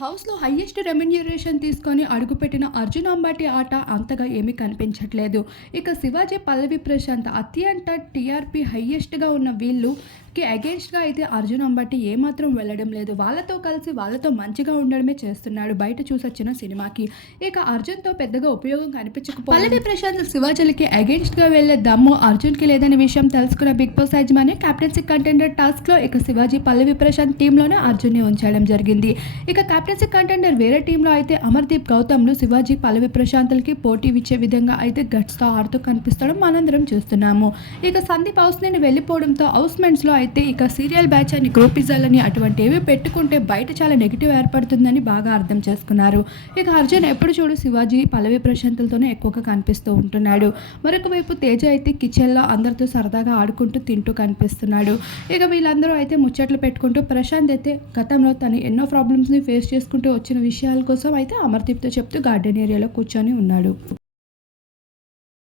హౌస్లో highest remuneration తీసుకొని అడుగుపెట్టిన అర్జున్ అంబాటి ఆట అంతగా ఏమీ కనిపించట్లేదు. ఇక శివాజీ పల్లవి ప్రశాంత్ అత్యంత టీఆర్పీ హయ్యెస్ట్గా ఉన్న వీళ్ళు కి అగేన్స్ట్గా అయితే అర్జున్ అంబాటి ఏమాత్రం వెళ్ళడం లేదు. వాళ్ళతో కలిసి వాళ్ళతో మంచిగా ఉండడమే చేస్తున్నాడు బయట చూసొచ్చిన సినిమాకి. ఇక అర్జున్తో పెద్దగా ఉపయోగం కనిపించకపోతే పల్లవి ప్రశాంత్ శివాచలికి అగేన్స్ట్గా వెళ్ళే దమ్ము అర్జున్కి లేదనే విషయం తెలుసుకున్న బిగ్ బాస్ యజమాని కెప్టెన్సీ కంటెండర్ టాస్క్లో ఇక శివాజీ పల్లవి ప్రశాంత్ టీంలోనే అర్జున్ని ఉంచడం జరిగింది. ఇక కెప్టెన్సీ కంటెండర్ వేరే టీంలో అయితే అమర్దీప్ గౌతమ్లు శివాజీ పల్లవి ప్రశాంతులకి పోటీ ఇచ్చే విధంగా అయితే గట్స్తో ఆడుతూ కనిపిస్తాడు మనందరం చూస్తున్నాము. ఇక సందీప్ హౌస్ నేను వెళ్ళిపోవడంతో హౌస్మెంట్స్లో అయితే ఇక సీరియల్ బ్యాచ్ అని గ్రూపిజాలని అటువంటి ఏవి పెట్టుకుంటే బయట చాలా నెగిటివ్ ఏర్పడుతుందని బాగా అర్థం చేసుకున్నారు. ఇక అర్జున్ ఎప్పుడు చూడు శివాజీ పల్లవి ప్రశాంతులతోనే ఎక్కువగా కనిపిస్తూ ఉంటున్నాడు. మరొక వైపు తేజ అయితే కిచెన్లో అందరితో సరదాగా ఆడుకుంటూ తింటూ కనిపిస్తున్నాడు. ఇక వీళ్ళందరూ అయితే ముచ్చట్లు పెట్టుకుంటూ ప్రశాంత్ అయితే గతంలో తను ఎన్నో ప్రాబ్లమ్స్ని ఫేస్ చేసుకుంటూ వచ్చిన విషయాల కోసం అయితే అమర్దీప్తో చెప్తూ గార్డెన్ ఏరియాలో కూర్చొని ఉన్నాడు.